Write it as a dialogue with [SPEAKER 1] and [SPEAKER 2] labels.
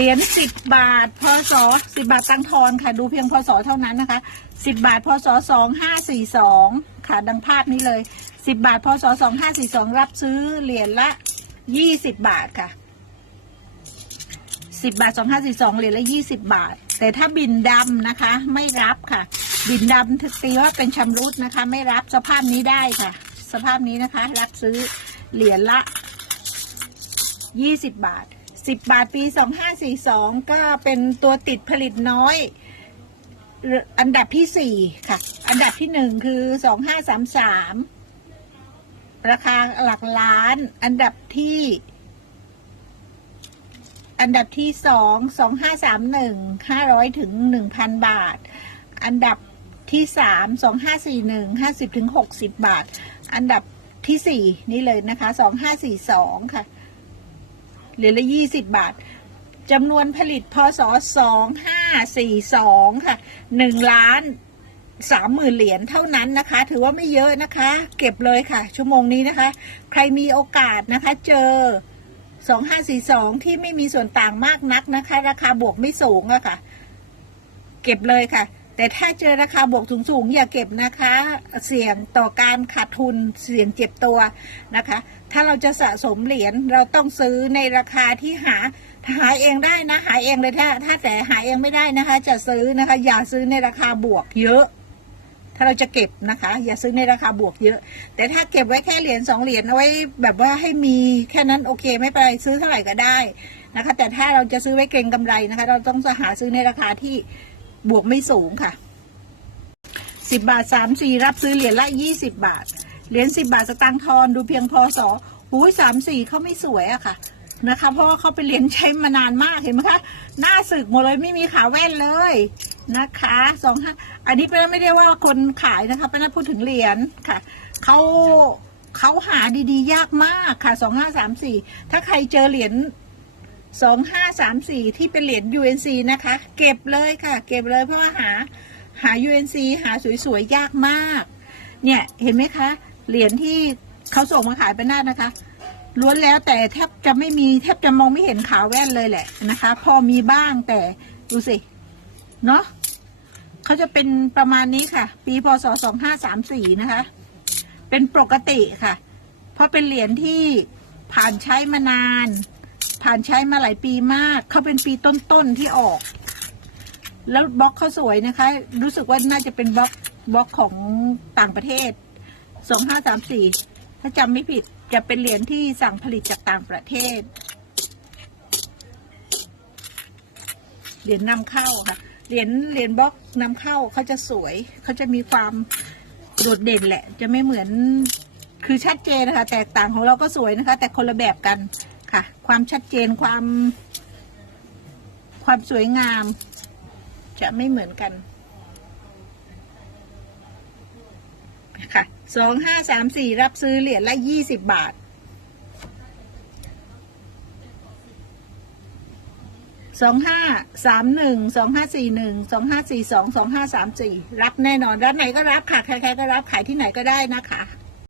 [SPEAKER 1] เหรียญสิบบาทพศสิบาทตังทอนค่ะดูเพียงพศเท่านั้นนะคะสิบบาทพศสองห้าสี่สองค่ะดังภาพนี้เลยสิบบาทพศสองห้าสี่สองรับซื้อเหรียญละยี่สิบบาทค่ะสิบบาทสองห้าสี่สองเหรียญละยี่สิบบาท แต่ถ้าบินดำนะคะ ไม่รับค่ะ บินดำตีว่าเป็นชำรุดนะคะ ไม่รับสภาพนี้ได้ค่ะ สภาพนี้นะคะ รับซื้อเหรียญละยี่สิบบาท สิบบาทปีสองห้าสี่สองก็เป็นตัวติดผลิตน้อย อันดับที่สี่ค่ะ อันดับที่หนึ่งคือสองห้าสามสามราคาหลักล้าน อันดับที่ อันดับที่สองสองห้าสามหนึ่งห้าร้อยถึงหนึ่งพันบาท อันดับที่สามสองห้าสี่หนึ่งห้าสิบถึงหกสิบบาท อันดับที่สี่นี่เลยนะคะสองห้าสี่สองค่ะ เหรียญละยี่สิบบาทจำนวนผลิตพศสองห้าสี่สองค่ะหนึ่งล้านสามหมื่นเหรียญเท่านั้นนะคะ ถือว่าไม่เยอะนะคะ เก็บเลยค่ะ ชั่วโมงนี้นะคะ ใครมีโอกาสนะคะเจอสองห้าสี่สองที่ไม่มีส่วนต่างมากนักนะคะ ราคาบวกไม่สูงอะค่ะ เก็บเลยค่ะ แต่ถ้าเจอราคาบวกสูงๆอย่าเก็บนะคะ เสี่ยงต่อการขาดทุนเสี่ยงเจ็บตัวนะคะ ถ้าเราจะสะสมเหรียญเราต้องซื้อในราคาที่หาหาเองได้นะ หาเองเลยถ้า ถ้าแต่หาเองไม่ได้นะคะ จะซื้อนะคะ อย่าซื้อในราคาบวกเยอะ ถ้าเราจะเก็บนะคะ อย่าซื้อในราคาบวกเยอะ แต่ถ้าเก็บไว้แค่เหรียญสองเหรียญเอาไว้ แบบว่าให้มีแค่นั้นโอเคไม่เป็นไรซื้อเท่าไหร่ก็ได้นะคะ แต่ถ้าเราจะซื้อไว้เก็งกำไรนะคะ เราต้องหาซื้อในราคาที่ บวกไม่สูงค่ะสิบบาทสามสี่รับซื้อเหรียญละยี่สิบบาท เหรียญสิบบาทสตางค์ทอนดูเพียงพอสอหูยสามสี่เขาไม่สวยอะค่ะนะคะ เพราะว่าเขาเป็นเหรียญใช้มานานมากเห็นไหมคะ หน้าสึกหมดเลยไม่มีขาแว่นเลยนะคะสองห้าอันนี้เป็นไม่ได้ว่าคนขายนะคะเป็นพูดถึงเหรียญค่ะเขาเขาหาดีๆ ยากมากค่ะสองห้าสามสี่ถ้าใครเจอเหรียญ สองห้าสามสี่ที่เป็นเหรียญ UNC นะคะ เก็บเลยค่ะ เก็บเลยเพราะว่าหาหา UNC หาสวยๆ ยากมาก เนี่ยเห็นไหมคะ เหรียญที่เขาส่งมาขายเป็นหน้านะคะล้วนแล้วแต่แทบจะไม่มีแทบจะมองไม่เห็นขาแว่นเลยแหละนะคะ พอมีบ้างแต่ดูสิ เนาะเขาจะเป็นประมาณนี้ค่ะ ปีพศสองห้าสามสี่นะคะ เป็นปกติค่ะ เพราะเป็นเหรียญที่ผ่านใช้มานาน ผ่านใช้มาหลายปีมาก เขาเป็นปีต้นๆที่ออก แล้วบล็อกเขาสวยนะคะ รู้สึกว่าน่าจะเป็นบล็อกบล็อกของต่างประเทศสองห้าสามสี่ถ้าจำไม่ผิดจะเป็นเหรียญที่สั่งผลิตจากต่างประเทศ เหรียญนำเข้าค่ะ เหรียญเหรียญบล็อกนำเข้าเขาจะสวย เขาจะมีความโดดเด่นแหละ จะไม่เหมือนคือชัดเจนนะคะ แตกต่างของเราก็สวยนะคะ แต่คนละแบบกัน ค่ะ ความชัดเจนความ ความสวยงาม จะไม่เหมือนกันค่ะสองห้าสามสี่รับซื้อเหรียญละยี่สิบบาทสองห้าสามหนึ่งสองห้าสี่หนึ่งสองห้าสี่สองสองห้าสามสี่รับแน่นอนร้านไหนก็รับค่ะใครๆก็รับขายที่ไหนก็ได้นะคะ